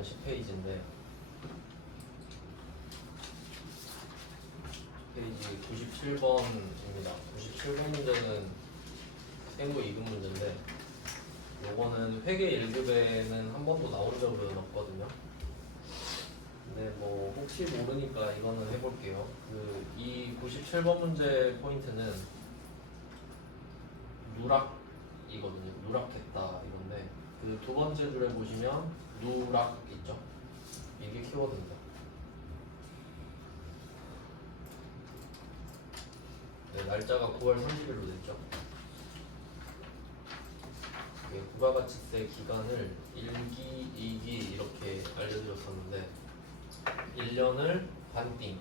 그러면 10페이지인데 페이지 97번입니다. 97번 문제는 생고 2급 문제인데 요거는 회계 1급에는 한 번도 나온 적은 없거든요. 근데 뭐 혹시 모르니까 이거는 해볼게요. 이 97번 문제 포인트는 누락이거든요. 누락했다 이건데 그 두 번째 줄에 보시면 누락 있죠? 이게 키워드입니다. 네, 날짜가 9월 30일로 됐죠. 부가가치세 기간을 1기, 2기 이렇게 알려드렸었는데 1년을 반띵,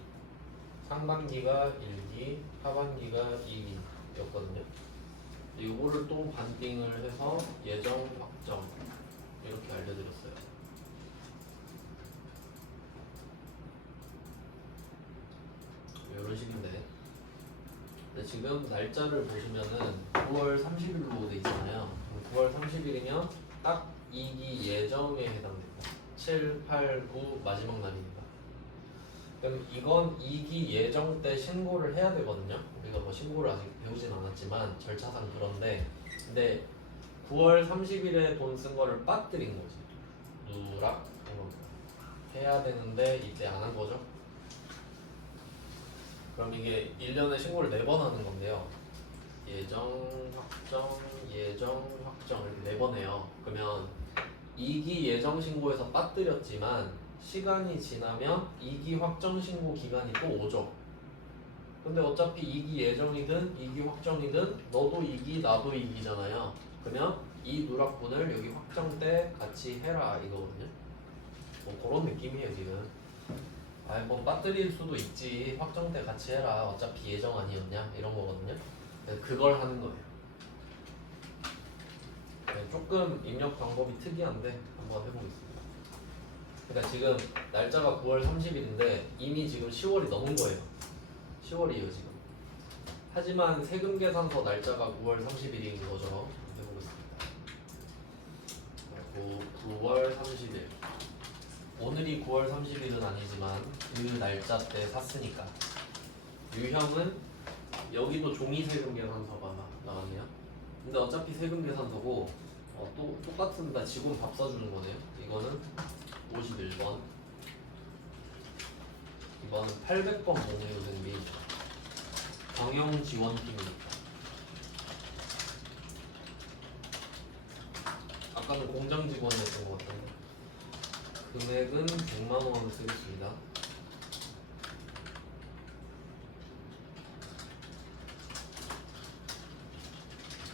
상반기가 1기, 하반기가 2기였거든요. 이거를 또 반띵을 해서 예정 확정 이렇게 알려드렸어요. 이런 식인데 근데 지금 날짜를 보시면은 9월 30일로 돼 있잖아요. 9월 30일이면 딱 2기 예정에 해당됩니다. 7, 8, 9 마지막 날이니까. 그럼 이건 2기 예정 때 신고를 해야 되거든요. 우리가 뭐 신고를 아직 배우진 않았지만 절차상 그런데 근데 9월 30일에 돈 쓴 거를 빠뜨린 거지. 누락 해야 되는데 이때 안 한 거죠. 그럼 이게 1년에 신고를 4번 하는 건데요. 예정, 확정, 예정, 확정 이렇게 4번 해요. 그러면 2기 예정 신고에서 빠뜨렸지만 시간이 지나면 2기 확정 신고 기간이 또 오죠. 근데 어차피 2기 예정이든 2기 확정이든 너도 2기 나도 2기잖아요. 그러면 이 누락분을 여기 확정 때 같이 해라 이거거든요. 뭐 그런 느낌이에요 지금. 아이 뭐 빠뜨릴 수도 있지. 확정 때 같이 해라. 어차피 예정 아니었냐 이런 거거든요. 그걸 하는 거예요. 네, 조금 입력 방법이 특이한데 한번 해보겠습니다. 그러니까 지금 날짜가 9월 30일인데 이미 지금 10월이 넘은 거예요. 10월이에요 지금. 하지만 세금 계산서 날짜가 9월 30일인 거죠. 해보겠습니다. 9월 30일. 오늘이 9월 30일은 아니지만 그 날짜 때 샀으니까 유형은 여기도 종이 세금 계산서가 나왔네요. 근데 어차피 세금 계산서고 또 똑같은 직원 밥 사주는 거네요. 이거는 51번, 이번은 800번 공유된 및 경영지원팀입니다. 아까는 공장직원이었던 것 같은데 금액은 100만 원을 쓰겠습니다.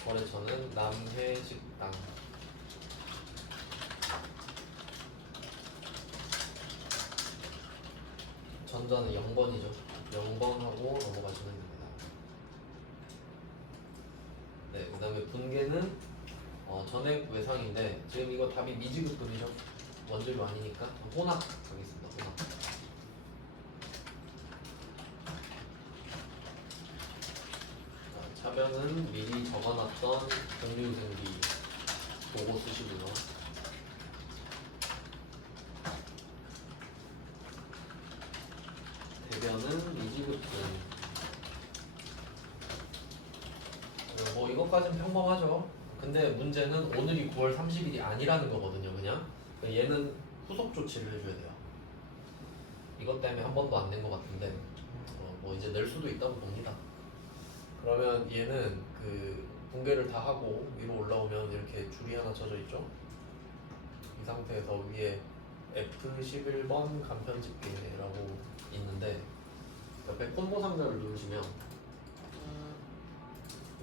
거래처는 남해식당. 전자는 0번이죠. 0번하고 넘어가시면 됩니다. 네, 그 다음에 분계는 전액 외상인데 지금 이거 답이 미지급분이죠. 원재료 아니니까 혼합 하겠습니다. 혼합. 차변은 미리 적어놨던 공유생비 보고 쓰시고요. 대변은 미지급분. 뭐 이것까지는 평범하죠. 근데 문제는 오늘이 9월 30일이 아니라는 거거든요. 그냥 얘는 후속 조치를 해줘야 돼요. 이것 때문에 한 번도 안 낸 것 같은데 뭐 이제 낼 수도 있다고 봅니다. 그러면 얘는 그 붕괴를 다 하고 위로 올라오면 이렇게 줄이 하나 쳐져 있죠. 이 상태에서 위에 F11번 간편집계라고 있는데 옆에 콤보 상자를 누르시면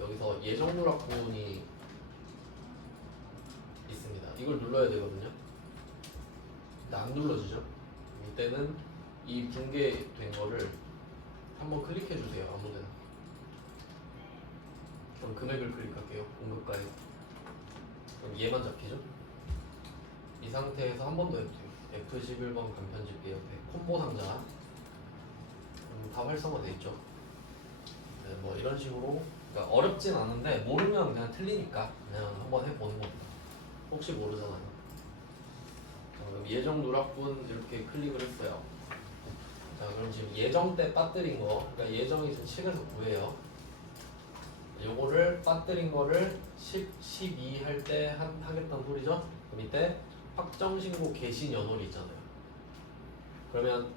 여기서 예정 누락분이 있습니다. 이걸 눌러야 되거든요. 근데 안 눌러지죠. 이때는 이 붕괴된 거를 한번 클릭해 주세요. 아무데나. 그럼 금액을 클릭할게요. 공급가액. 그럼 얘만 잡히죠? 이 상태에서 한 번 더 해도 돼요. F11번 간편집계 옆에 콤보 상자. 다 활성화돼 있죠. 네, 뭐 이런 식으로 그러니까 어렵진 않은데 모르면 그냥 틀리니까 그냥 한번 해보는 겁니다. 혹시 모르잖아요. 그럼 예정 누락분 이렇게 클릭을 했어요. 자, 그럼 지금 예정 때 빠뜨린 거, 그러니까 예정이 지금 10에서 9예요. 요거를 빠뜨린 거를 10, 12 할 때 하겠다는 소리죠? 그 밑에 확정신고 개시 연월이 있잖아요. 그러면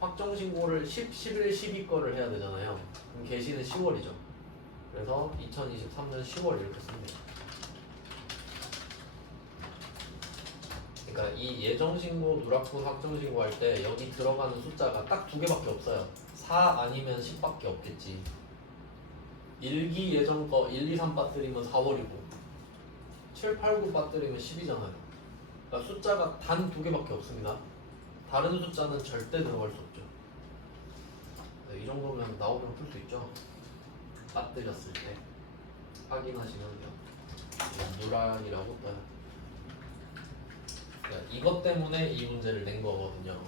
확정신고를 10, 11, 12 거를 해야 되잖아요. 그럼 개시는 10월이죠. 그래서 2023년 10월 이렇게 쓰면 돼요. 그러니까 이 예정신고, 누락분, 확정신고 할 때 여기 들어가는 숫자가 딱 두 개밖에 없어요. 4 아니면 10밖에 없겠지. 1기 예정 거 1, 2, 3 빠뜨리면 4월이고 7, 8, 9 빠뜨리면 10이잖아요. 그러니까 숫자가 단 두 개밖에 없습니다. 다른 숫자는 절대 들어갈 수 없죠. 네, 이 정도면 나오면 풀 수 있죠. 빠뜨렸을 때 확인하시면 돼요. 누락이라고 떠요. 그러니까 이것 때문에 이 문제를 낸 거거든요.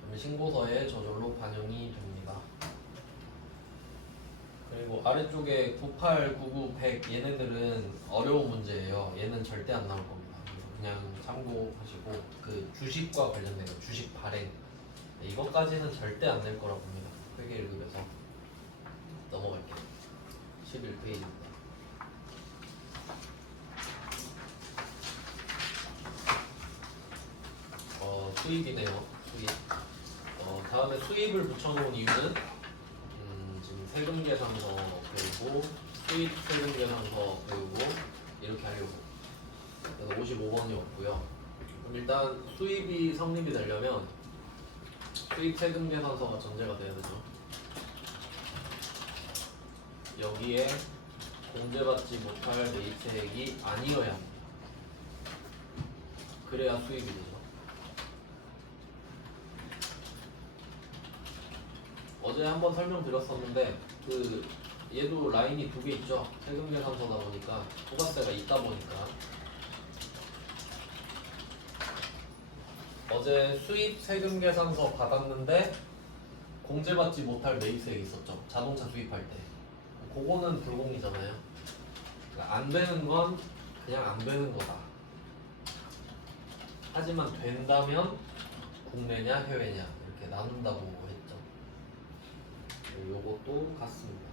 그러면 신고서에 저절로 반영이 됩니다. 그리고 아래쪽에 98, 99, 100 얘네들은 어려운 문제예요. 얘는 절대 안 나올 겁니다. 그냥 참고하시고 그 주식과 관련된 거, 주식 발행 이것까지는 절대 안 낼 거라고 봅니다. 회계 1급에서 넘어갈게요. 11페이지입니다. 수입이네요. 수입. 다음에 수입을 붙여놓은 이유는 지금 세금 계산서 배우고 수입 세금 계산서 배우고 이렇게 하려고. 그래서 55번이었고요. 그럼 일단 수입이 성립이 되려면 수입 세금 계산서가 전제가 돼야 되죠. 여기에 공제받지 못할 매입세액이 아니어야 합니다. 그래야 수입이 되죠. 어제 한번 설명드렸었는데 그 얘도 라인이 두 개 있죠. 세금 계산서다 보니까 부가세가 있다 보니까 어제 수입 세금 계산서 받았는데 공제받지 못할 매입세액이 있었죠. 자동차 수입할 때 그거는 불공이잖아요. 그러니까 안 되는 건 그냥 안 되는 거다. 하지만 된다면 국내냐 해외냐 이렇게 나눈다고 했죠. 요것도 같습니다.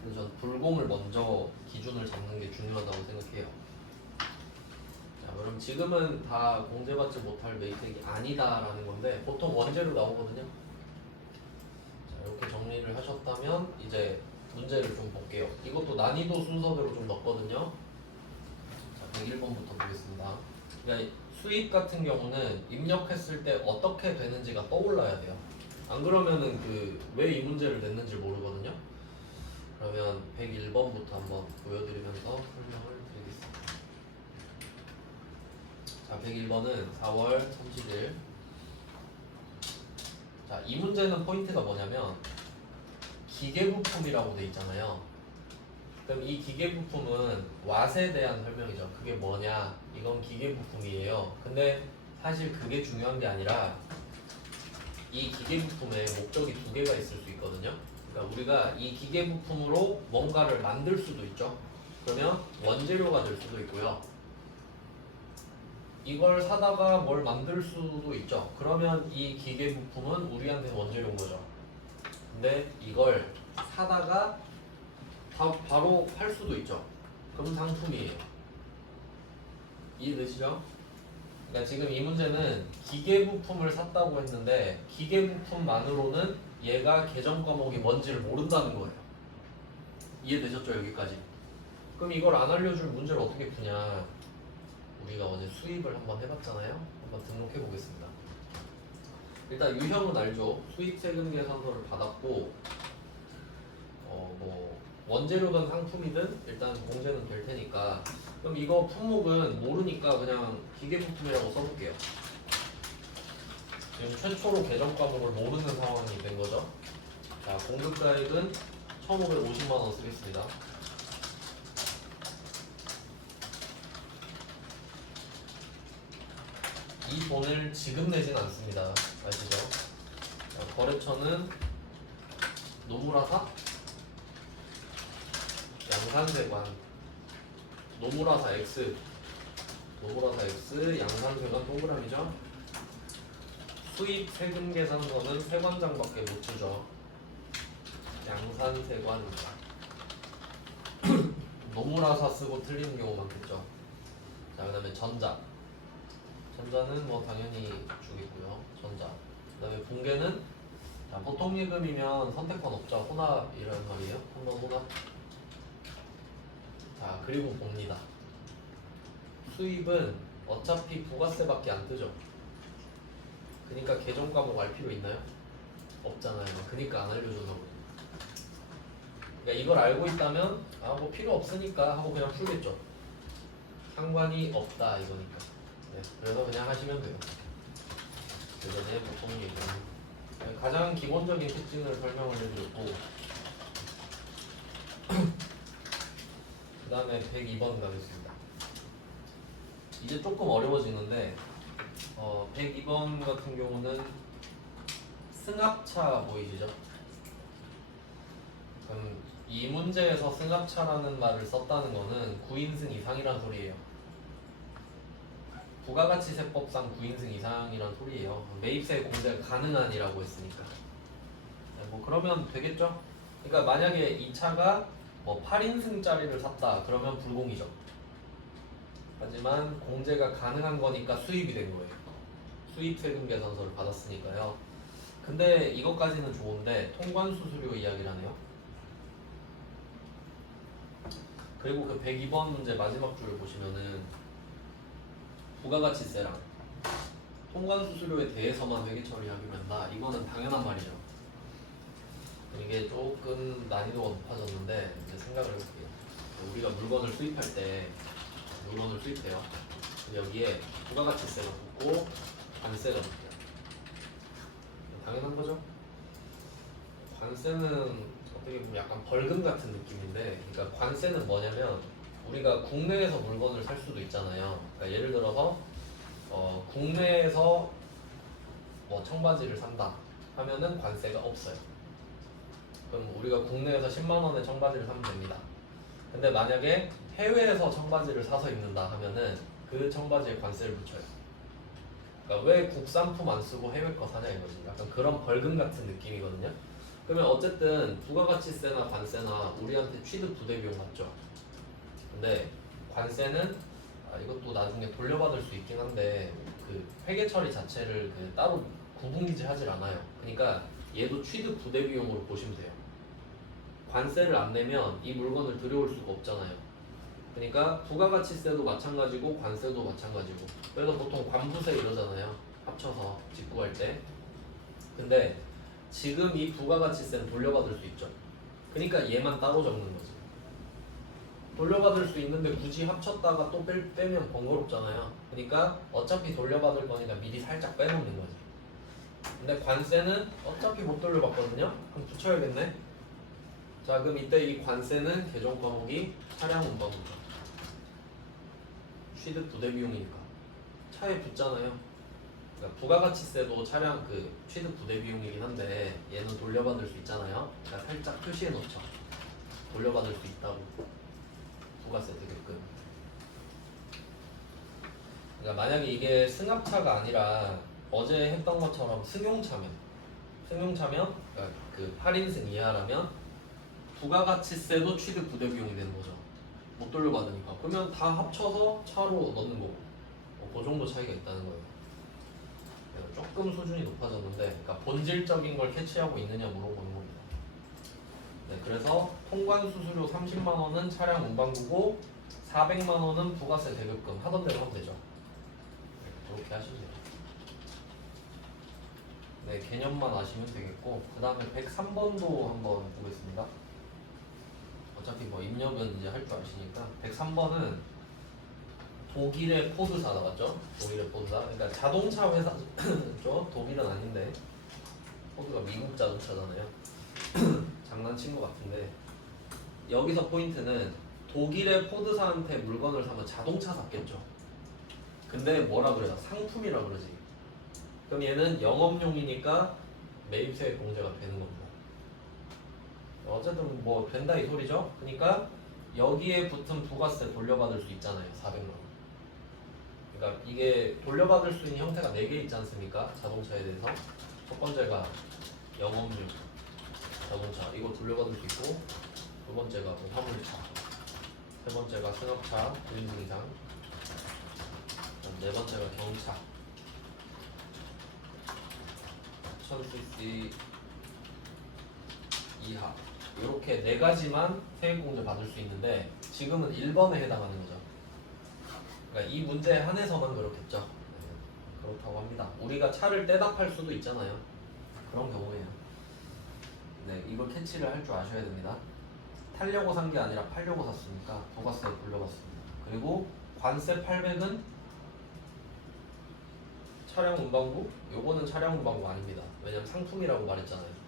근데 전 불공을 먼저 기준을 잡는 게 중요하다고 생각해요. 자, 그럼 지금은 다 공제받지 못할 매입액이 아니다라는 건데 보통 원재료 나오거든요. 자, 이렇게 정리를 하셨다면 이제 문제를 좀 볼게요. 이것도 난이도 순서대로 좀 넣었거든요. 자, 101번부터 보겠습니다. 그러니까 수입 같은 경우는 입력했을 때 어떻게 되는지가 떠올라야 돼요. 안 그러면은 왜 이 문제를 냈는지 모르거든요. 그러면 101번부터 한번 보여드리면서 설명을 드리겠습니다. 자, 101번은 4월 30일. 자, 이 문제는 포인트가 뭐냐면 기계부품이라고 돼 있잖아요. 그럼 이 기계부품은 왓에 대한 설명이죠. 그게 뭐냐? 이건 기계부품이에요. 근데 사실 그게 중요한 게 아니라 이 기계부품에 목적이 두 개가 있을 수 있거든요. 그러니까 우리가 이 기계부품으로 뭔가를 만들 수도 있죠. 그러면 원재료가 될 수도 있고요. 이걸 사다가 뭘 만들 수도 있죠. 그러면 이 기계부품은 우리한테 원재료인 거죠. 근데 이걸 사다가 바로 팔 수도 있죠. 그럼 상품이에요. 이해되시죠? 그러니까 지금 이 문제는 기계부품을 샀다고 했는데 기계부품만으로는 얘가 계정 과목이 뭔지를 모른다는 거예요. 이해되셨죠? 여기까지. 그럼 이걸 안 알려줄 문제를 어떻게 푸냐? 우리가 어제 수입을 한번 해봤잖아요. 한번 등록해 보겠습니다. 일단 유형은 알죠. 수입세금 계산서를 받았고 원재료든 상품이든 일단 공제는 될 테니까 그럼 이거 품목은 모르니까 그냥 기계부품이라고 써볼게요. 지금 최초로 계정 과목을 모르는 상황이 된 거죠. 자, 공급가액은 1,550만원 쓰겠습니다. 이 돈을 지금 내진 않습니다. 아시죠? 자, 거래처는 노무라사, 양산대관, 노무라사 X, 노무라사 X 양산세관 동그라미죠. 수입 세금 계산서는 세관장밖에 못 주죠. 양산세관입니다. 노무라사 쓰고 틀리는 경우 많겠죠. 자, 그 다음에 전자. 전자는 뭐 당연히 주겠고요. 전자. 그 다음에 붕괴는 자, 보통 예금이면 선택권 없죠. 혼합이라는 말이에요. 혼합. 자, 그리고 봅니다. 수입은 어차피 부가세밖에 안 뜨죠. 그러니까 계정 과목 알 필요 있나요? 없잖아요. 그러니까 안 알려줘서 그래요. 그러니까 이걸 알고 있다면 뭐 필요 없으니까 하고 그냥 풀겠죠. 상관이 없다 이거니까. 네, 그래서 그냥 하시면 돼요. 예전에 보통 예금. 가장 기본적인 특징을 설명을 해드렸고 그 다음에 102번 가겠습니다. 이제 조금 어려워지는데 102번 같은 경우는 승합차 보이시죠? 그럼 이 문제에서 승합차라는 말을 썼다는 거는 9인승 이상이란 소리예요. 부가가치세법상 9인승 이상이란 소리예요. 매입세 공제가 가능한이라고 했으니까. 뭐 그러면 되겠죠? 그러니까 만약에 이 차가 뭐 8인승짜리를 샀다 그러면 불공이죠. 하지만 공제가 가능한 거니까 수입이 된 거예요. 수입세금 계산서를 받았으니까요. 근데 이것까지는 좋은데 통관수수료 이야기라네요. 그리고 그 102번 문제 마지막 줄을 보시면은 부가가치세랑 통관수수료에 대해서만 회계 처리하기로 한다. 이거는 당연한 말이죠. 이게 조금 난이도가 높아졌는데 이제 생각을 해볼게요. 우리가 물건을 수입할 때 물건을 수입해요. 여기에 부가가치세가 붙고 관세가 붙어요. 당연한 거죠. 관세는 어떻게 보면 약간 벌금 같은 느낌인데, 그러니까 관세는 뭐냐면 우리가 국내에서 물건을 살 수도 있잖아요. 그러니까 예를 들어서 국내에서 뭐 청바지를 산다 하면은 관세가 없어요. 그럼 우리가 국내에서 10만 원에 청바지를 사면 됩니다. 근데 만약에 해외에서 청바지를 사서 입는다 하면은 그 청바지에 관세를 붙여요. 그러니까 왜 국산품 안 쓰고 해외 거 사냐 이거지. 약간 그런 벌금 같은 느낌이거든요. 그러면 어쨌든 부가가치세나 관세나 우리한테 취득 부대비용 맞죠? 근데 관세는 이것도 나중에 돌려받을 수 있긴 한데 그 회계 처리 자체를 따로 구분기재하질 않아요. 그러니까 얘도 취득 부대비용으로 보시면 돼요. 관세를 안 내면 이 물건을 들여올 수가 없잖아요. 그러니까 부가가치세도 마찬가지고 관세도 마찬가지고. 그래서 보통 관부세 이러잖아요. 합쳐서 직구할 때. 근데 지금 이 부가가치세는 돌려받을 수 있죠. 그러니까 얘만 따로 적는 거지. 돌려받을 수 있는데 굳이 합쳤다가 또 빼면 번거롭잖아요. 그러니까 어차피 돌려받을 거니까 미리 살짝 빼놓는 거지. 근데 관세는 어차피 못 돌려받거든요. 그럼 붙여야겠네. 자, 그럼 이때 이 관세는 계정 과목이 차량 운반부죠. 취득 부대비용이니까 차에 붙잖아요. 그러니까 부가가치세도 차량 취득 부대비용이긴 한데 얘는 돌려받을 수 있잖아요. 그러니까 살짝 표시해 놓죠. 돌려받을 수 있다고. 부가세 되게끔. 그러니까 만약에 이게 승합차가 아니라 어제 했던 것처럼 승용차면 그러니까 그 8인승 이하라면 부가가치세도 취득 부대비용이 되는 거죠. 못 돌려받으니까. 그러면 다 합쳐서 차로 넣는 거고. 그 정도 차이가 있다는 거예요. 조금 수준이 높아졌는데, 그러니까 본질적인 걸 캐치하고 있느냐 물어보는 겁니다. 네, 그래서 통관수수료 30만 원은 차량 운반구고 400만 원은 부가세 대급금 하던 대로 하면 되죠. 네, 그렇게 하시면 돼요. 네, 개념만 아시면 되겠고, 그 다음에 103번도 한번 보겠습니다. 어차피 뭐 입력은 이제 할 줄 아시니까 103번은 독일의 포드사 나왔죠? 독일의 포드사. 그러니까 자동차 회사죠? 독일은 아닌데 포드가 미국 자동차잖아요. 장난친 것 같은데 여기서 포인트는 독일의 포드사한테 물건을 사면 자동차 샀겠죠. 근데 뭐라 그래요? 상품이라 그러지. 그럼 얘는 영업용이니까 매입세 공제가 되는 겁니다. 어쨌든 뭐 된다 이 소리죠. 그러니까 여기에 붙은 부가세 돌려받을 수 있잖아요. 400만 원. 그러니까 이게 돌려받을 수 있는 형태가 4개 있지 않습니까? 자동차에 대해서. 첫 번째가 영업용 자동차, 이거 돌려받을 수 있고, 두 번째가 뭐 화물차, 세 번째가 승합차 1인승 이상, 네 번째가 경차 1000cc 이하, 이렇게 네 가지만 세액공제 받을 수 있는데 지금은 1번에 해당하는 거죠. 그러니까 이 문제에 한해서만 그렇겠죠. 네, 그렇다고 합니다. 우리가 차를 떼다 팔 수도 있잖아요. 그런 경우에요. 네, 이걸 캐치를 할 줄 아셔야 됩니다. 타려고 산 게 아니라 팔려고 샀으니까 부가세 돌려받습니다. 그리고 관세 800은 차량 운반부? 요거는 차량 운반부 아닙니다. 왜냐면 상품이라고 말했잖아요.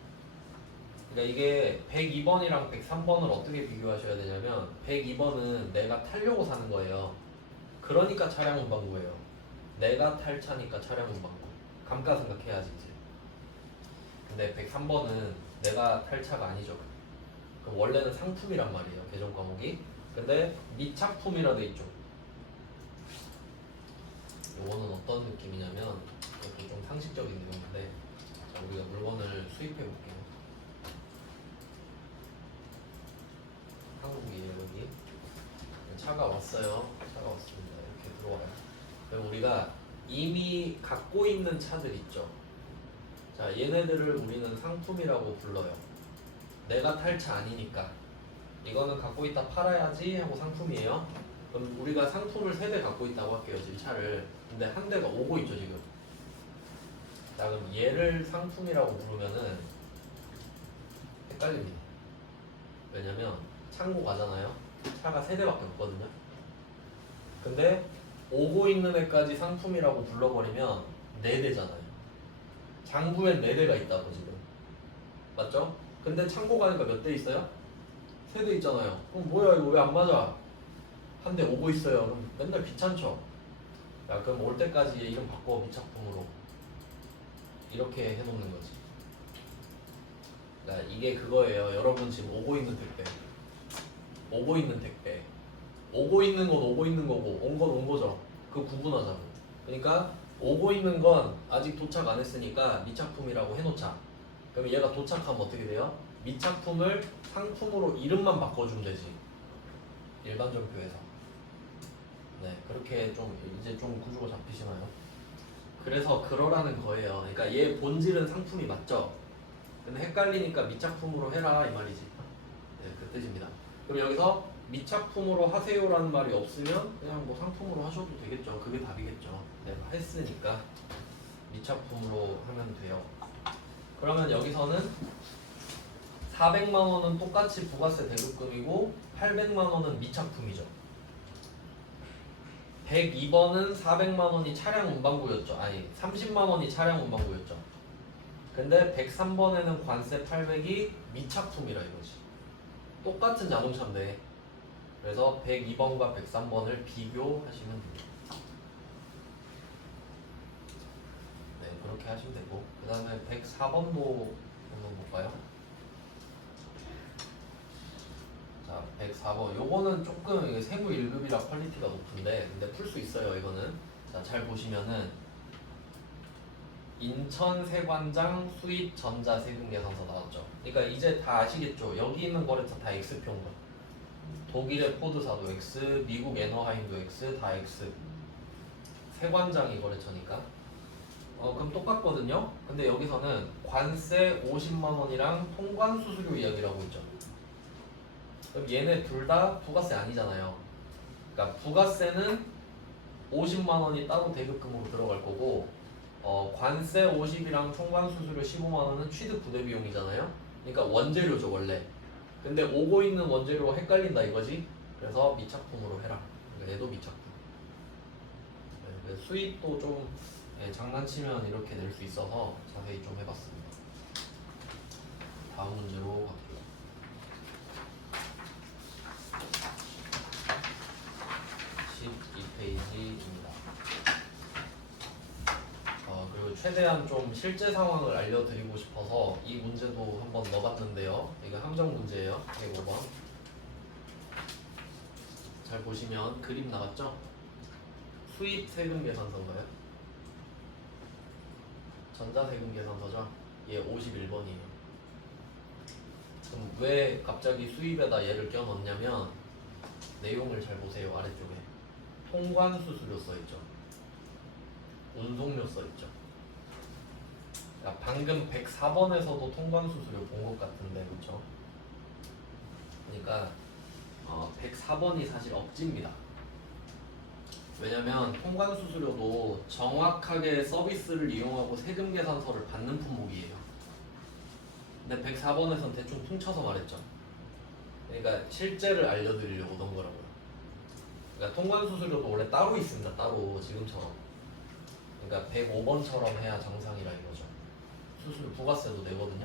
그러니까 이게 102번이랑 103번을 어떻게 비교하셔야 되냐면 102번은 내가 타려고 사는 거예요. 그러니까 차량 운반부예요. 내가 탈 차니까 차량 운반부. 감가상각해야지 이제. 근데 103번은 내가 탈 차가 아니죠. 그럼 원래는 상품이란 말이에요. 개정 과목이. 근데 미착품이라 돼 있죠. 요거는 어떤 느낌이냐면 이것도 좀 상식적인 내용인데, 자, 우리가 물건을 수입해 볼게요. 한국이에요. 여기 차가 왔어요. 차가 왔습니다. 이렇게 들어와요. 그럼 우리가 이미 갖고 있는 차들 있죠. 자, 얘네들을 우리는 상품이라고 불러요. 내가 탈 차 아니니까. 이거는 갖고 있다 팔아야지 하고 상품이에요. 그럼 우리가 상품을 3대 갖고 있다고 할게요. 지금 차를. 근데 한 대가 오고 있죠 지금. 자, 그럼 얘를 상품이라고 부르면은 헷갈립니다. 왜냐면 창고 가잖아요. 차가 3대밖에 없거든요. 근데 오고 있는 애까지 상품이라고 불러버리면 4대잖아요. 장부엔 4대가 있다고 지금. 맞죠? 근데 창고 가니까 몇 대 있어요? 3대 있잖아요. 그럼 뭐야 이거 왜 안 맞아? 한 대 오고 있어요. 그럼 맨날 귀찮죠? 야, 그럼 올 때까지 얘 이름 바꿔 미착품으로. 이렇게 해놓는 거지. 그러니까 이게 그거예요. 여러분 지금 오고 있는 택배. 오고 있는 택배. 오고 있는 건 오고 있는 거고 온 건 온 거죠. 그 구분하자고. 그러니까 오고 있는 건 아직 도착 안 했으니까 미착품이라고 해놓자. 그럼 얘가 도착하면 어떻게 돼요? 미착품을 상품으로 이름만 바꿔주면 되지. 일반 정표에서. 네, 그렇게 좀 이제 좀 구조가 잡히시나요? 그래서 그러라는 거예요. 그러니까 얘 본질은 상품이 맞죠? 근데 헷갈리니까 미착품으로 해라 이 말이지. 네, 그 뜻입니다. 그럼 여기서 미착품으로 하세요라는 말이 없으면 그냥 뭐 상품으로 하셔도 되겠죠. 그게 답이겠죠. 내가 했으니까 미착품으로 하면 돼요. 그러면 여기서는 400만 원은 똑같이 부가세 대급금이고 800만 원은 미착품이죠. 102번은 400만 원이 차량 운반부였죠. 아니 30만 원이 차량 운반부였죠. 근데 103번에는 관세 800이 미착품이라 이거지. 똑같은 자동차인데. 그래서 102번과 103번을 비교하시면 됩니다. 네, 그렇게 하시면 되고, 그 다음에 104번도 한번 볼까요? 자, 104번. 요거는 조금 세무 1급이라 퀄리티가 높은데, 근데 풀 수 있어요, 이거는. 자, 잘 보시면은 인천 세관장 수입 전자 세금 계산서 나왔죠. 그러니까 이제 다 아시겠죠? 여기 있는 거래처 다 X표인 거. 독일의 포드사도 X, 미국 에너하임도 X, 다 X. 세관장이 거래처니까. 그럼 똑같거든요. 근데 여기서는 관세 50만 원이랑 통관 수수료 이야기라고 있죠. 그럼 얘네 둘 다 부가세 아니잖아요. 그러니까 부가세는 50만 원이 따로 대급금으로 들어갈 거고, 관세 50이랑 통관 수수료 15만 원은 취득 부대 비용이잖아요. 그러니까 원재료죠 원래. 근데 오고 있는 원재료가 헷갈린다 이거지. 그래서 미착품으로 해라. 그러니까 얘도 미착품. 네, 수입도 좀 장난치면 이렇게 낼 수 있어서 자세히 좀 해봤습니다. 다음 문제로 갈게요. 12페이지입니다. 그리고 최대한 좀 실제 상황을 알려드리고 싶어서 이 문제도 한번 넣어봤는데요. 이거 함정 문제예요. 105번. 잘 보시면 그림 나갔죠? 수입 세금 계산서인가요? 전자세금 계산서죠? 얘 51번이에요. 그럼 왜 갑자기 수입에다 얘를 껴넣냐면 내용을 잘 보세요. 아래쪽에 통관수수료 써있죠. 운송료 써있죠. 방금 104번에서도 통관수수료 본 것 같은데 그쵸? 그러니까 104번이 사실 억지입니다. 왜냐면 통관수수료도 정확하게 서비스를 이용하고 세금 계산서를 받는 품목이에요. 근데 104번에서는 대충 퉁쳐서 말했죠. 그러니까 실제를 알려드리려고 던 거라고요. 그러니까 통관수수료도 원래 따로 있습니다. 따로 지금처럼. 그러니까 105번처럼 해야 정상이라 이거죠. 수수료 부가세도 내거든요.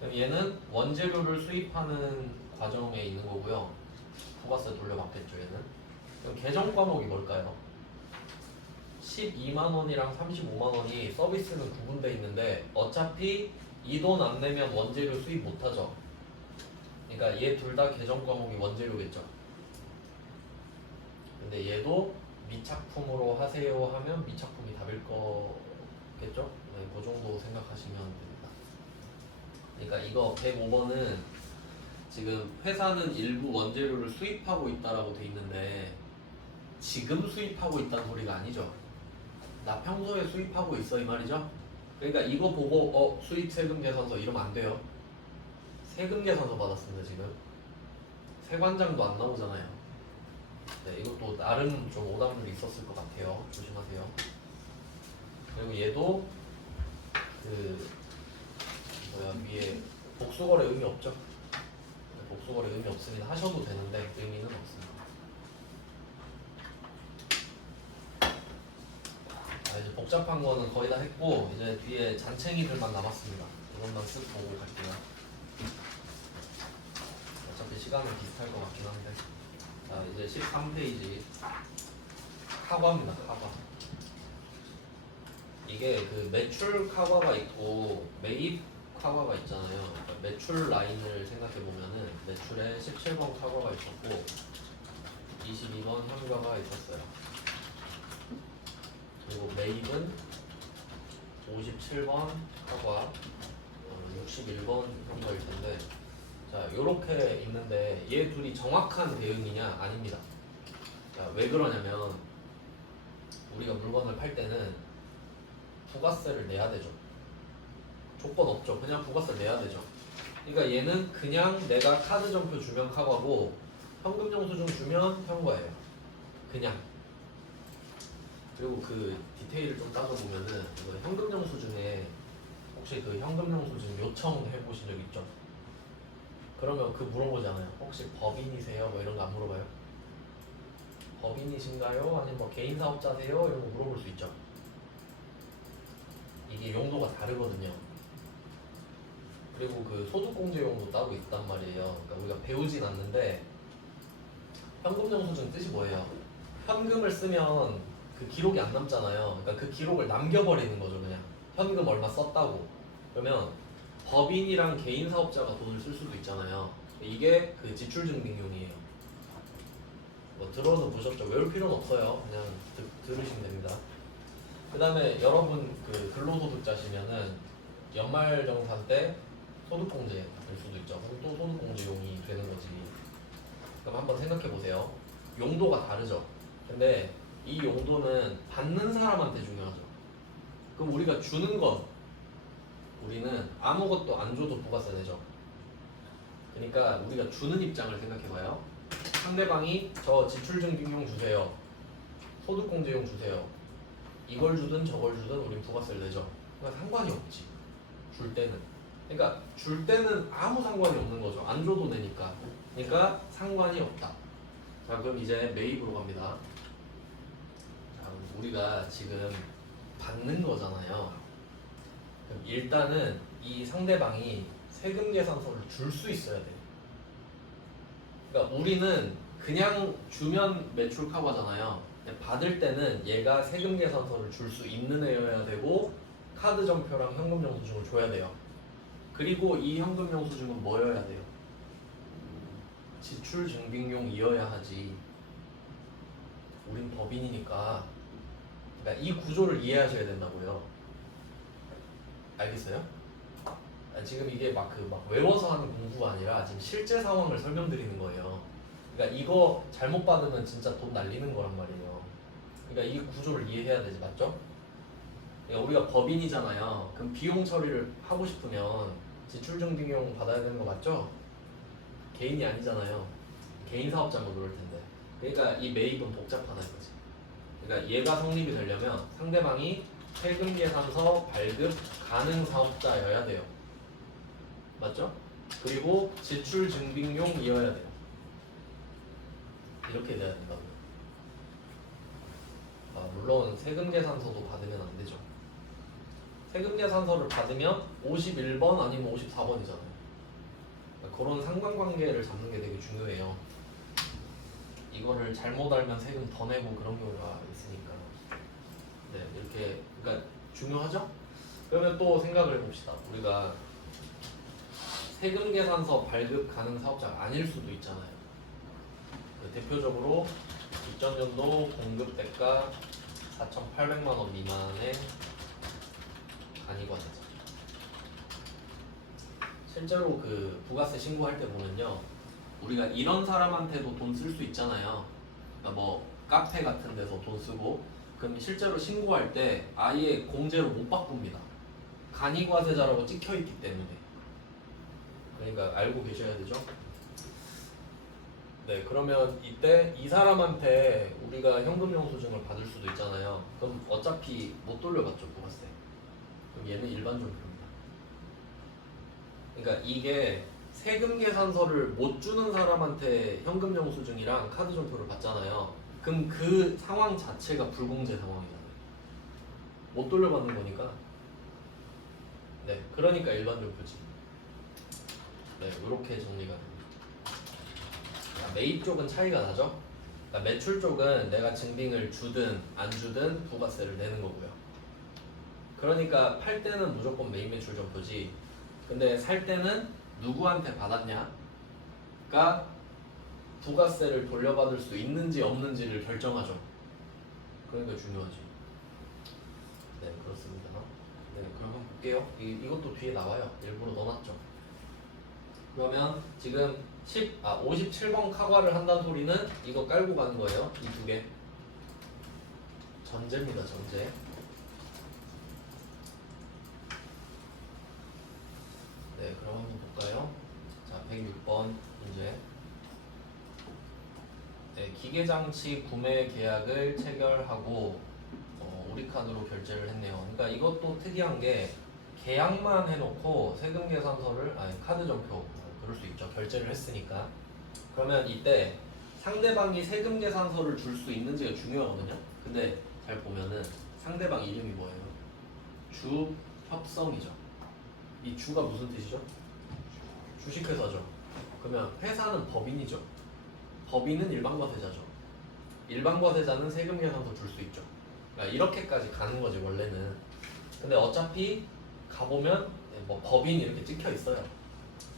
그럼 얘는 원재료를 수입하는 과정에 있는 거고요. 부가세 돌려받겠죠 얘는. 그럼 계정 과목이 뭘까요? 12만원이랑 35만원이 서비스는 구분돼 있는데 어차피 이 돈 안 내면 원재료 수입 못하죠. 그러니까 얘 둘 다 계정 과목이 원재료겠죠. 근데 얘도 미착품으로 하세요 하면 미착품이 답일 거겠죠? 네, 그 정도 생각하시면 됩니다. 그러니까 이거 105번은 지금 회사는 일부 원재료를 수입하고 있다라고 돼 있는데 지금 수입하고 있다는 소리가 아니죠. 나 평소에 수입하고 있어 이 말이죠. 그러니까 이거 보고 수입 세금 계산서 이러면 안 돼요. 세금 계산서 받았습니다 지금. 세관장도 안 나오잖아요. 네, 이것도 나름 좀 오답률이 있었을 것 같아요. 조심하세요. 그리고 얘도 그 위에 복수거래 의미 없죠. 복수거래 의미 없으면 하셔도 되는데 의미는 없습니다. 이제 복잡한 거는 거의 다 했고 이제 뒤에 잔챙이들만 남았습니다. 이것만 쓱 보고 갈게요. 어차피 시간은 비슷할 것 같긴 한데. 자 이제 13페이지 카과입니다. 카과. 이게 그 매출 카과가 있고 매입 카과가 있잖아요. 그러니까 매출 라인을 생각해 보면은 매출에 17번 카과가 있었고 22번 현과가 있었어요. 그리고 매입은 57번 카과, 61번 현과일 텐데, 자 요렇게 있는데 얘 둘이 정확한 대응이냐? 아닙니다. 자, 왜 그러냐면 우리가 물건을 팔 때는 부가세를 내야 되죠. 조건 없죠. 그냥 부가세 내야 되죠. 그러니까 얘는 그냥 내가 카드 점표 주면 카과고 현금 영수증 주면 현과예요. 그냥. 그리고 그 디테일을 좀 따져보면은 현금 영수증에 혹시 그 현금 영수증 요청해 보신 적 있죠? 그러면 그 물어보잖아요. 혹시 법인이세요? 뭐 이런 거 안 물어봐요? 법인이신가요? 아니면 뭐 개인 사업자세요? 이런 거 물어볼 수 있죠. 이게 용도가 다르거든요. 그리고 그 소득공제용도 따로 있단 말이에요. 그러니까 우리가 배우진 않는데 현금 영수증 뜻이 뭐예요? 현금을 쓰면 그 기록이 안 남잖아요. 그러니까 그 기록을 남겨버리는 거죠. 그냥 현금 얼마 썼다고. 그러면 법인이랑 개인 사업자가 돈을 쓸 수도 있잖아요. 이게 그 지출증빙용이에요. 뭐 들어서 보셨죠? 외울 필요는 없어요. 그냥 들으시면 됩니다. 그 다음에 여러분 그 근로소득자시면은 연말정산 때 소득공제 될 수도 있죠. 그럼 또 소득공제용이 되는 거지. 그럼 한번 생각해 보세요. 용도가 다르죠. 근데 이 용도는 받는 사람한테 중요하죠. 그럼 우리가 주는 건 우리는 아무것도 안 줘도 부가세 내죠. 그러니까 우리가 주는 입장을 생각해봐요. 상대방이 저 지출증빙용 주세요. 소득공제용 주세요. 이걸 주든 저걸 주든 우린 부가세를 내죠. 그러니까 상관이 없지. 줄 때는. 그러니까 줄 때는 아무 상관이 없는 거죠. 안 줘도 되니까. 그러니까 상관이 없다. 자 그럼 이제 매입으로 갑니다. 자, 우리가 지금 받는 거잖아요. 그럼 일단은 이 상대방이 세금 계산서를 줄 수 있어야 돼요. 그러니까 우리는 그냥 주면 매출 카바잖아요. 받을 때는 얘가 세금 계산서를 줄 수 있는 애여야 되고 카드 점표랑 현금 영수증을 줘야 돼요. 그리고 이 현금 영수증은 뭐여야 돼요? 지출 증빙용이어야 하지. 우린 법인이니까. 그러니까 이 구조를 이해하셔야 된다고요. 알겠어요? 지금 이게 막 외워서 하는 공부가 아니라 지금 실제 상황을 설명드리는 거예요. 그러니까 이거 잘못 받으면 진짜 돈 날리는 거란 말이에요. 그러니까 이 구조를 이해해야 되지, 맞죠? 그러니까 우리가 법인이잖아요. 그럼 비용 처리를 하고 싶으면 지출증빙용 받아야 되는 거 맞죠? 개인이 아니잖아요. 개인 사업자면 그럴 텐데. 그러니까 이 매입은 복잡하다 이거지. 그러니까 얘가 성립이 되려면 상대방이 세금 계산서 발급 가능 사업자여야 돼요. 맞죠? 그리고 지출 증빙용이어야 돼요. 이렇게 돼야 된다고요. 물론 세금 계산서도 받으면 안 되죠. 세금 계산서를 받으면 51번 아니면 54번이잖아요. 그러니까 그런 상관관계를 잡는 게 되게 중요해요. 이거를 잘못 알면 세금 더 내고 그런 경우가 있으니까. 네, 이렇게 그러니까 중요하죠? 그러면 또 생각을 해봅시다. 우리가 세금 계산서 발급 가능 사업자가 아닐 수도 있잖아요. 대표적으로 이전 연도 공급 대가 4,800만 원 미만의 간이과세자. 실제로 그 부가세 신고할 때 보면요, 우리가 이런 사람한테도 돈 쓸 수 있잖아요. 그러니까 뭐 카페 같은 데서 돈 쓰고, 그럼 실제로 신고할 때 아예 공제로 못 바꿉니다. 간이과세자라고 찍혀 있기 때문에. 그러니까 알고 계셔야 되죠. 네, 그러면 이때 이 사람한테 우리가 현금 영수증을 받을 수도 있잖아요. 그럼 어차피 못 돌려받죠, 부가세. 그럼 얘는 일반 종표입니다. 그러니까 이게 세금 계산서를 못 주는 사람한테 현금 영수증이랑 카드 종표를 받잖아요. 그럼 그 상황 자체가 불공제 상황이잖아요. 못 돌려받는 거니까. 네, 그러니까 일반 종표지. 네, 이렇게 정리가 됩니다. 매입 쪽은 차이가 나죠? 그러니까 매출 쪽은 내가 증빙을 주든 안 주든 부가세를 내는 거고요. 그러니까 팔 때는 무조건 매입 매출 점표지. 근데 살 때는 누구한테 받았냐가 부가세를 돌려받을 수 있는지 없는지를 결정하죠. 그러니까 중요하지. 네, 그렇습니다. 네, 그럼 한번 볼게요. 이것도 뒤에 나와요. 일부러 넣어놨죠. 그러면 지금 57번 카과를 한다는 소리는 이거 깔고 가는 거예요. 이 두 개. 전제입니다, 전제. 네, 그럼 한번 볼까요? 자, 106번 문제. 네, 기계장치 구매 계약을 체결하고 우리 카드로 결제를 했네요. 그러니까 이것도 특이한 게 계약만 해놓고 세금 계산서를 카드 점표 그럴 수 있죠. 결제를 했으니까. 그러면 이때 상대방이 세금 계산서를 줄 수 있는지가 중요하거든요. 근데 잘 보면은 상대방 이름이 뭐예요? 주 협성이죠. 이 주가 무슨 뜻이죠? 주식회사죠. 그러면 회사는 법인이죠. 법인은 일반과세자죠. 일반과세자는 세금 계산서 줄 수 있죠. 그러니까 이렇게까지 가는 거지 원래는. 근데 어차피 가보면 뭐 법인 이렇게 찍혀 있어요.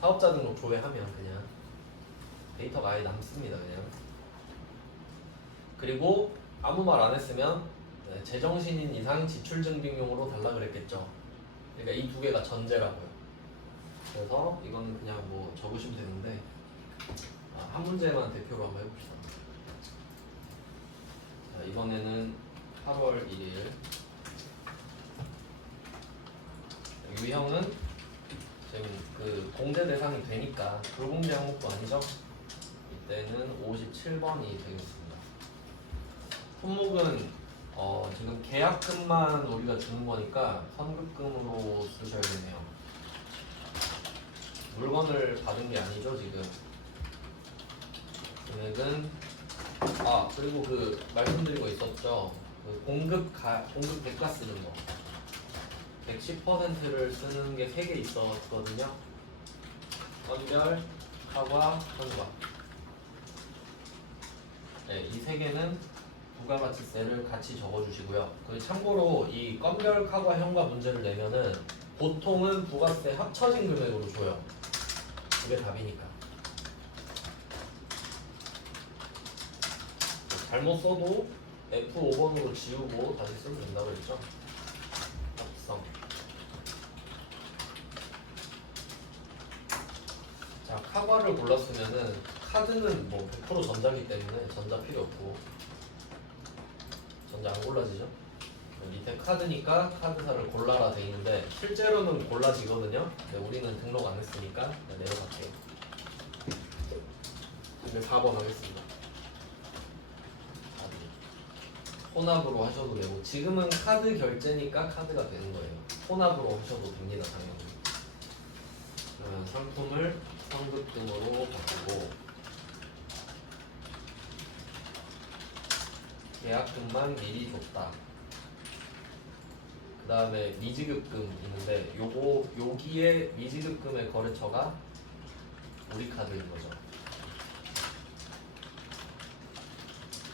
사업자 등록 조회하면 그냥 데이터가 아예 남습니다. 그냥. 그리고 아무 말 안 했으면 제정신인 이상 지출증빙용으로 달라 그랬겠죠. 그러니까 이 두 개가 전제라고요. 그래서 이거는 그냥 뭐 적으시면 되는데 한 문제만 대표로 한번 해봅시다. 자, 이번에는 8월 1일 유형은 지금 그 공제 대상이 되니까 불공제 항목도 아니죠? 이때는 57번이 되겠습니다. 품목은 지금 계약금만 우리가 주는 거니까 선급금으로 쓰셔야겠네요. 물건을 받은 게 아니죠 지금. 금액은 그리고 그 말씀드린 거 있었죠. 그 공급 대가 쓰는 거. 110%를 쓰는 게 3개 있었거든요. 건별, 카과, 현과. 네, 이 3개는 부가가치세를 같이 적어주시고요. 참고로 이 건별, 카과, 현과 문제를 내면은 보통은 부가세 합쳐진 금액으로 줘요. 그게 답이니까. 잘못 써도 F5번으로 지우고 다시 쓰면 된다고 했죠. 합성. 자, 카바를 골랐으면은 카드는 뭐 100% 전자기 때문에 전자 필요 없고 전자 안 골라지죠? 밑에 카드니까 카드사를 골라라 돼 있는데 실제로는 골라지거든요. 근데 우리는 등록 안 했으니까 내려갈게요. 근데 4번 하겠습니다. 혼합으로 하셔도 되고 지금은 카드 결제니까 카드가 되는 거예요. 혼합으로 하셔도 됩니다. 당연히. 그러면 상품을 상급금으로 바꾸고 계약금만 미리 줬다. 그 다음에 미지급금 있는데 여기에 미지급금의 거래처가 우리 카드인 거죠.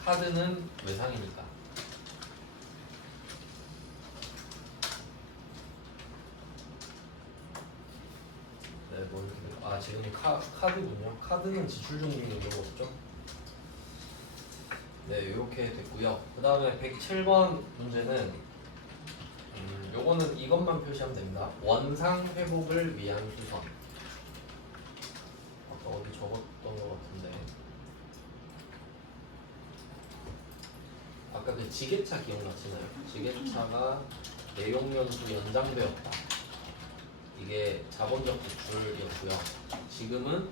카드는 외상이니까. 네, 지금 카드군요. 카드는 지출 중립이 있는 거 없죠? 네, 이렇게 됐고요. 그 다음에 107번 문제는 요거는 이것만 표시하면 됩니다. 원상 회복을 위한 수선. 아까 어디 적었던 것 같은데. 아까 그 지게차 기억나시나요? 지게차가 내용연수 연장되었다. 이게 자본적 지출이었고요. 지금은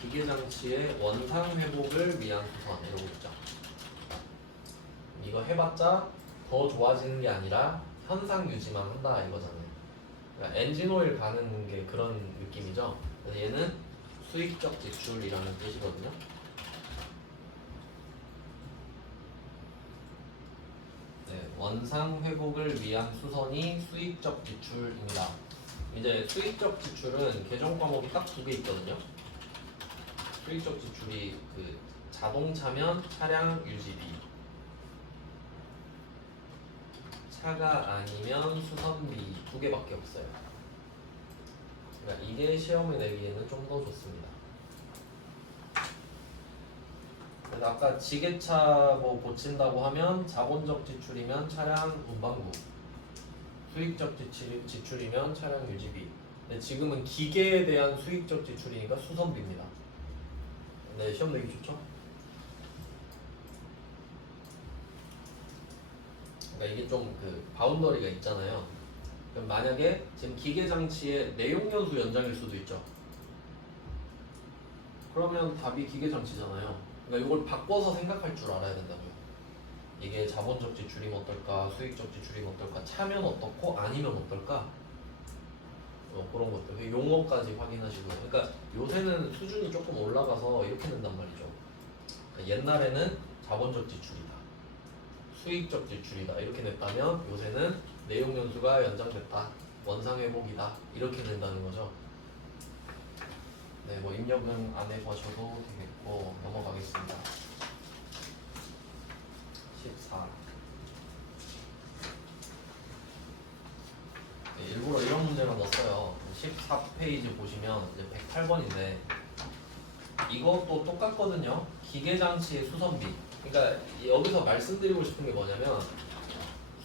기계장치의 원상 회복을 위한 수선 이러고 있죠. 이거 해봤자 더 좋아지는 게 아니라 현상 유지만 한다 이거잖아요. 그러니까 엔진오일 가는 게 그런 느낌이죠. 그래서 얘는 수익적 지출이라는 뜻이거든요. 네, 원상 회복을 위한 수선이 수익적 지출입니다. 이제 수익적 지출은 개정 과목이 딱 2개 있거든요. 수익적 지출이 그 자동차면 차량 유지비, 차가 아니면 수선비 2개밖에 없어요. 그러니까 이게 시험을 내기에는 좀 더 좋습니다. 그래서 아까 지게차 뭐 고친다고 하면 자본적 지출이면 차량 운반부, 수익적 지출이면 차량 유지비. 근데 지금은 기계에 대한 수익적 지출이니까 수선비입니다. 네, 시험 내기 좋죠? 그러니까 이게 좀 그 바운더리가 있잖아요. 그럼 만약에 지금 기계 장치의 내용 연수 연장일 수도 있죠. 그러면 답이 기계 장치잖아요. 그러니까 이걸 바꿔서 생각할 줄 알아야 된다고요. 이게 자본적 지출이면 어떨까, 수익적 지출이면 어떨까, 차면 어떻고 아니면 어떨까? 그런 것들 용어까지 확인하시고요. 그러니까 요새는 수준이 조금 올라가서 이렇게 된단 말이죠. 그러니까 옛날에는 자본적 지출이다, 수익적 지출이다 이렇게 냈다면 요새는 내용 연수가 연장됐다, 원상 회복이다 이렇게 된다는 거죠. 네, 뭐 입력은 안 해보셔도 되겠고 넘어가겠습니다. 14. 네, 일부러 이런 문제만 넣었어요. 14페이지 보시면 이제 108번인데 이것도 똑같거든요. 기계장치의 수선비. 그러니까 여기서 말씀드리고 싶은 게 뭐냐면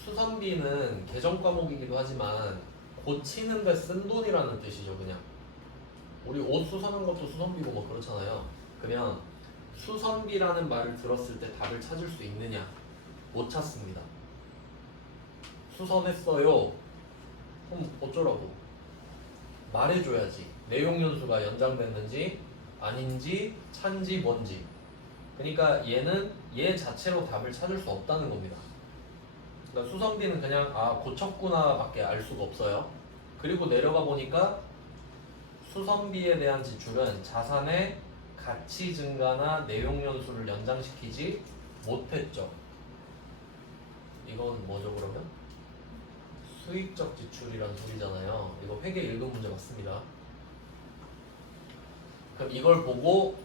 수선비는 개정 과목이기도 하지만 고치는 데 쓴 돈이라는 뜻이죠. 그냥 우리 옷 수선한 것도 수선비고 뭐 그렇잖아요. 그러면 수선비라는 말을 들었을 때 답을 찾을 수 있느냐? 못 찾습니다. 수선했어요. 그럼 어쩌라고? 말해줘야지. 내용 연수가 연장됐는지 아닌지 찬지 뭔지. 그러니까 얘는 얘 자체로 답을 찾을 수 없다는 겁니다. 그러니까 수선비는 그냥 고쳤구나 밖에 알 수가 없어요. 그리고 내려가 보니까 수선비에 대한 지출은 자산의 가치 증가나 내용 연수를 연장시키지 못했죠. 이건 뭐죠 그러면? 수익적 지출이란 소리잖아요. 이거 회계 1급 문제 맞습니다. 그럼 이걸 보고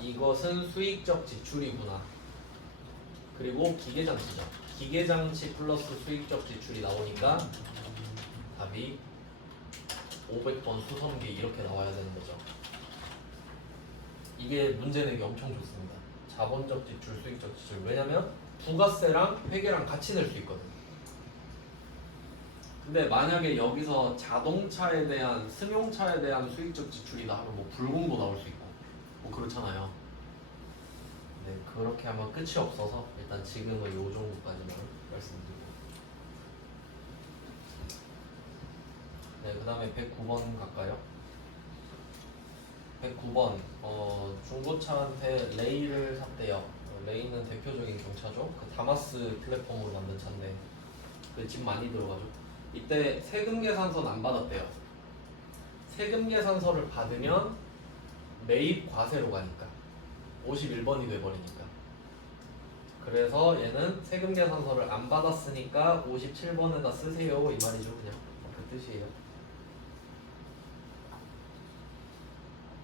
이것은 수익적 지출이구나. 그리고 기계장치죠. 기계장치 플러스 수익적 지출이 나오니까 답이 500번 수선비 이렇게 나와야 되는 거죠. 이게 문제 내기 엄청 좋습니다. 자본적 지출, 수익적 지출. 왜냐면 부가세랑 회계랑 같이 낼 수 있거든. 근데 만약에 여기서 자동차에 대한 승용차에 대한 수익적 지출이다 하면 뭐 불공도 나올 수 있고 뭐 그렇잖아요. 네, 그렇게 하면 끝이 없어서 일단 지금은 요 정도까지만 말씀드리고. 네, 그 다음에 109번 갈까요? 109번 중고차한테 레이를 샀대요. 레이는 대표적인 경차죠. 그 다마스 플랫폼으로 만든 차인데 그 집 많이 들어가죠. 이때 세금 계산서는 안 받았대요. 세금 계산서를 받으면 매입 과세로 가니까 51번이 돼버리니까. 그래서 얘는 세금 계산서를 안 받았으니까 57번에다 쓰세요 이 말이죠. 그냥 그 뜻이에요.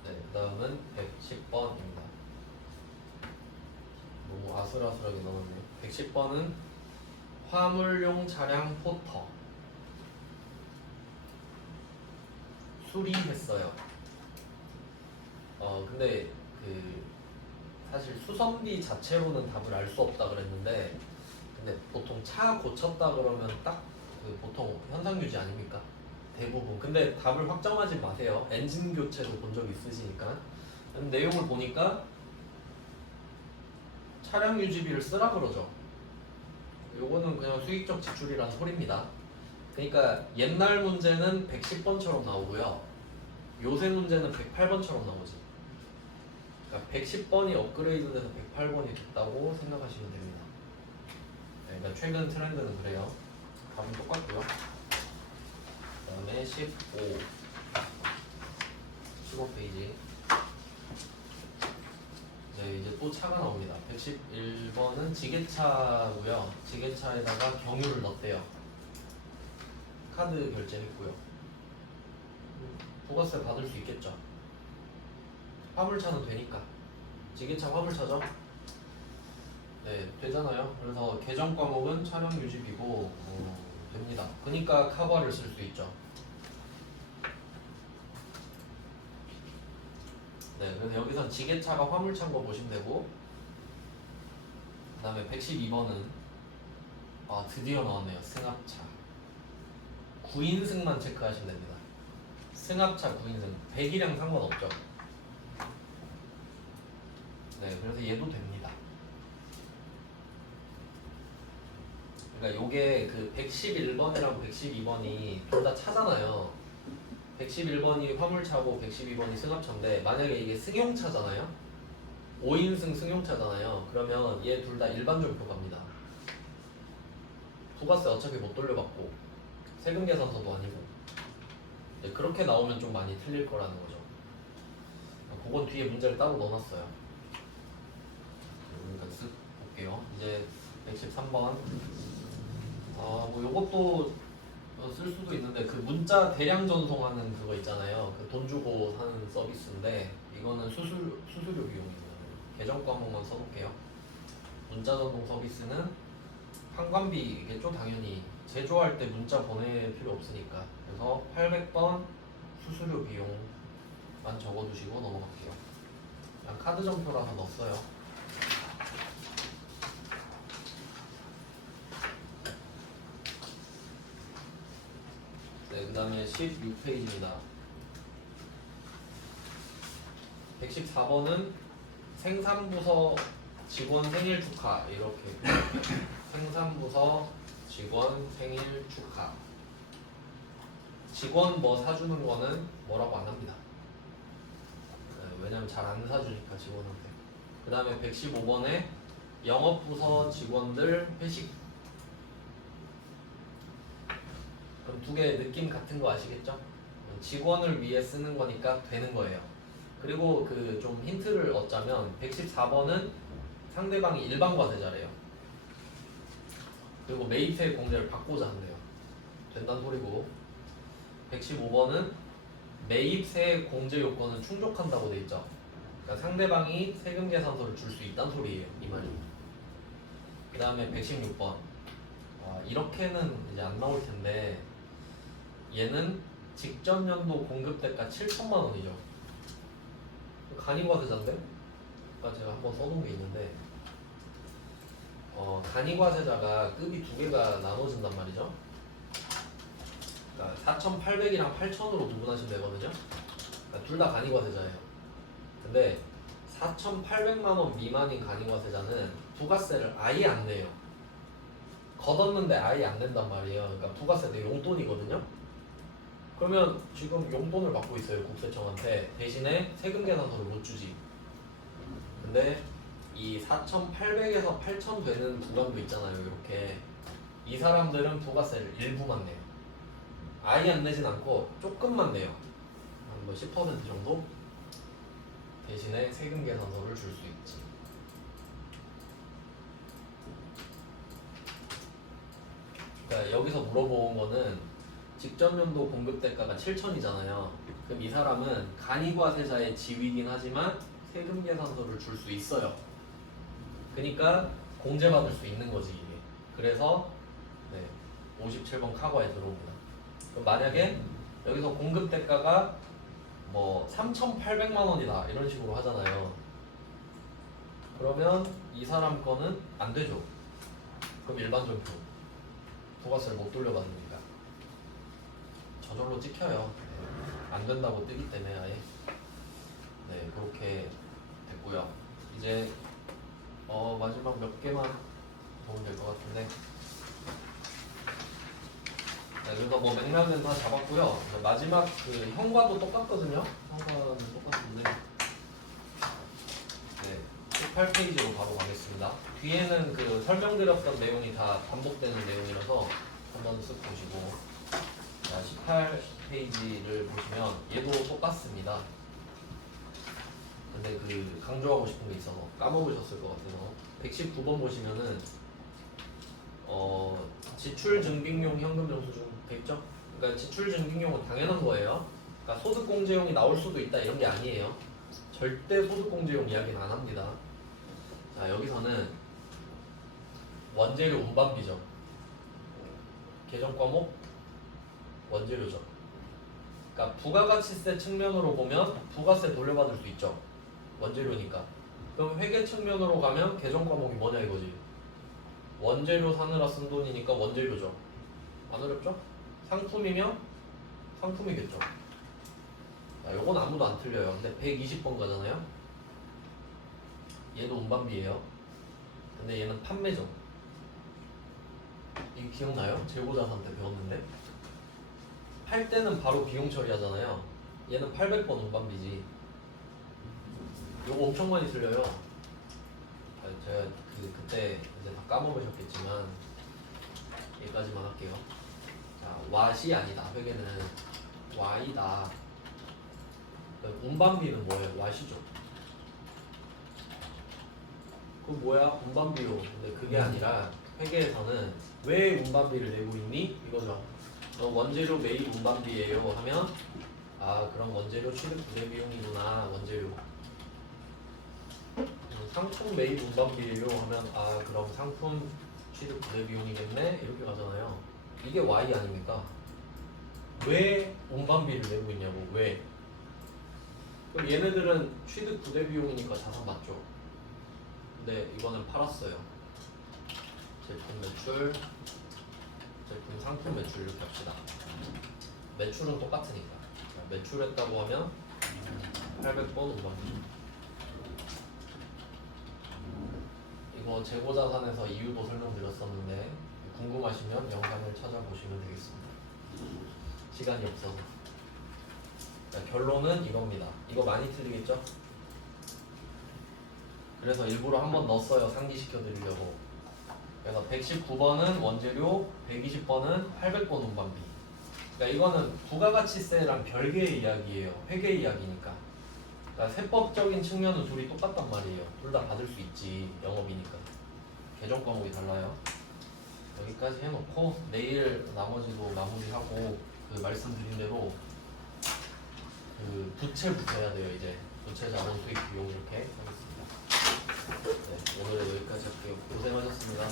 네, 그 다음은 110번입니다. 너무 아슬아슬하게 나왔네요. 110번은 화물용 차량 포터 수리했어요. 근데 그 사실 수선비 자체로는 답을 알 수 없다 그랬는데, 근데 보통 차 고쳤다 그러면 딱 그 보통 현상 유지 아닙니까? 대부분. 근데 답을 확정하지 마세요. 엔진 교체도 본 적 있으시니까. 내용을 보니까 차량 유지비를 쓰라 그러죠. 요거는 그냥 수익적 지출이란 소리입니다. 그러니까 옛날 문제는 110번처럼 나오고요. 요새 문제는 108번처럼 나오지. 그러니까 110번이 업그레이드돼서 108번이 됐다고 생각하시면 됩니다. 네, 그러니까 최근 트렌드는 그래요. 답은 똑같고요. 그 다음에 15페이지. 네, 이제 또 차가 나옵니다. 111번은 지게차고요. 지게차에다가 경유를 넣었대요. 카드 결제했고요. 부가세 받을 수 있겠죠. 화물차는 되니까. 지게차 화물차죠? 네, 되잖아요. 그래서 계정 과목은 차량 유지비고 됩니다. 그러니까 카바를 쓸 수 있죠. 네, 그래서 여기선 지게차가 화물차인 거 보시면 되고, 그 다음에 112번은 드디어 나왔네요. 승합차 9인승만 체크하시면 됩니다. 승합차 9인승 100이랑 상관없죠. 네, 그래서 얘도 됩니다. 그러니까 요게 그 111번이랑 112번이 둘 다 차잖아요. 111번이 화물차고 112번이 승합차인데, 만약에 이게 승용차잖아요. 5인승 승용차잖아요. 그러면 얘 둘 다 일반 점표 갑니다. 부가세 어차피 못 돌려받고 세금 계산서도 아니고. 네, 그렇게 나오면 좀 많이 틀릴 거라는 거죠. 그건 뒤에 문제를 따로 넣어놨어요. 그러니까 쓱 볼게요. 이제 113번. 뭐 요것도 쓸 수도 있는데, 그 문자 대량 전송하는 그거 있잖아요. 그 돈 주고 사는 서비스인데, 이거는 수수료 비용이에요. 계정 과목만 써볼게요. 문자 전송 서비스는 환관비겠죠, 당연히. 제조할 때 문자 보낼 필요 없으니까. 그래서 800번 수수료 비용만 적어두시고 넘어갈게요. 그냥 카드 점표라서 넣었어요. 네, 그 다음에 16페이지입니다. 114번은 생산부서 직원 생일 축하. 이렇게 생산부서 직원 생일 축하. 직원 뭐 사주는 거는 뭐라고 안 합니다. 네, 왜냐면 잘 안 사주니까 직원한테. 그 다음에 115번에 영업부서 직원들 회식. 그럼 두 개 느낌 같은 거 아시겠죠? 직원을 위해 쓰는 거니까 되는 거예요. 그리고 그 좀 힌트를 얻자면 114번은 상대방이 일반 과세자래요. 그리고 매입세 공제를 받고자 한대요. 된다는 소리고, 115번은 매입세 공제 요건은 충족한다고 돼 있죠. 그러니까 상대방이 세금 계산서를 줄 수 있다는 소리예요. 이 말이. 그 다음에 116번. 이렇게는 이제 안 나올 텐데, 얘는 직전 연도 공급 대가 7천만 원이죠. 간이과세자인데? 아까 제가 한번 써놓은 게 있는데 간이과세자가 급이 두 개가 나눠진단 말이죠. 그러니까 4,800이랑 8,000으로 구분하시면 되거든요. 그러니까 둘 다 간이과세자예요. 근데 4,800만 원 미만인 간이과세자는 부가세를 아예 안 내요. 걷었는데 아예 안 낸단 말이에요. 그러니까 부가세 내 용돈이거든요. 그러면 지금 용돈을 받고 있어요, 국세청한테. 대신에 세금 계산서를 못 주지. 근데 이 4,800에서 8,000 되는 구간도 있잖아요, 이렇게. 이 사람들은 부가세를 일부만 내요. 아예 안 내진 않고 조금만 내요. 한 뭐 10% 정도? 대신에 세금 계산서를 줄 수 있지. 그러니까 여기서 물어본 거는 직전 연도 공급 대가가 7,000이잖아요. 그럼 이 사람은 간이과세자의 지위이긴 하지만 세금 계산서를 줄 수 있어요. 그러니까 공제받을 수 있는 거지 이게. 그래서 57번 카거에 들어옵니다. 그럼 만약에 여기서 공급 대가가 뭐 3,800만 원이다 이런 식으로 하잖아요. 그러면 이 사람 거는 안 되죠. 그럼 일반 전표 부가세를 못 돌려받으니까 저절로 찍혀요. 안 된다고 뜨기 때문에 아예. 네, 그렇게 됐고요. 이제 마지막 몇 개만 보면 될 것 같은데. 네, 그래서 뭐 맥락은 다 잡았고요. 마지막 그 형과도 똑같거든요. 형과는 똑같은데. 네, 18페이지로 바로 가겠습니다. 뒤에는 그 설명드렸던 내용이 다 반복되는 내용이라서 한번 쓱 보시고. 자, 18페이지를 보시면 얘도 똑같습니다. 근데 그 강조하고 싶은 게 있어서 까먹으셨을 것 같아서 119번 보시면은 지출 증빙용 현금 영수증 되겠죠? 그러니까 지출 증빙용은 당연한 거예요. 그러니까 소득 공제용이 나올 수도 있다 이런 게 아니에요. 절대 소득 공제용 이야기는 안 합니다. 자, 여기서는 원재료 운반비죠. 계정 과목 원재료죠. 그러니까 부가가치세 측면으로 보면 부가세 돌려받을 수 있죠. 원재료니까. 그럼 회계 측면으로 가면 계정 과목이 뭐냐 이거지. 원재료 사느라 쓴 돈이니까 원재료죠. 안 어렵죠? 상품이면 상품이겠죠. 자, 요건 아무도 안 틀려요. 근데 120번 가잖아요. 얘도 운반비예요. 근데 얘는 판매죠. 이거 기억나요? 재고자산 때 배웠는데 팔 때는 바로 비용 처리하잖아요. 얘는 800번 운반비지. 요거 엄청 많이 틀려요. 제가 그때 이제 다 까먹으셨겠지만 여기까지만 할게요. 자, 왓이 아니다. 회계는 Y다. 운반비는 뭐예요? 왓이죠. 그럼 뭐야? 운반비요. 근데 그게 아니라 회계에서는 왜 운반비를 내고 있니? 이거죠. 원재료 매입 운반비예요 하면 그럼 원재료 취득 부대 비용이구나. 원재료. 상품 매입 운반비예요 하면 그럼 상품 취득 부대 비용이겠네. 이렇게 가잖아요. 이게 Y 아닙니까? 왜 운반비를 내고 있냐고. 왜? 그럼 얘네들은 취득 부대 비용이니까 자산 맞죠. 근데 이거는 팔았어요. 제품 매출, 제품 상품 매출 이렇게 합시다. 매출은 똑같으니까. 매출했다고 하면 800번 운반비. 이거 재고자산에서 이유도 설명드렸었는데 궁금하시면 영상을 찾아보시면 되겠습니다. 시간이 없어서. 자, 결론은 이겁니다. 이거 많이 틀리겠죠? 그래서 일부러 한번 넣었어요. 상기시켜 드리려고. 그래서 119번은 원재료, 120번은 800번 운반비. 그러니까 이거는 부가가치세랑 별개의 이야기예요. 회계 이야기니까. 그러니까 세법적인 측면은 둘이 똑같단 말이에요. 둘 다 받을 수 있지. 영업이니까. 계정 과목이 달라요. 여기까지 해놓고 내일 나머지도 마무리하고 그 말씀드린 대로 그 부채 붙여야 돼요. 이제 부채 자본 수익 비용 이렇게 하겠습니다. 네, 오늘은 여기까지 할게요. 고생하셨습니다.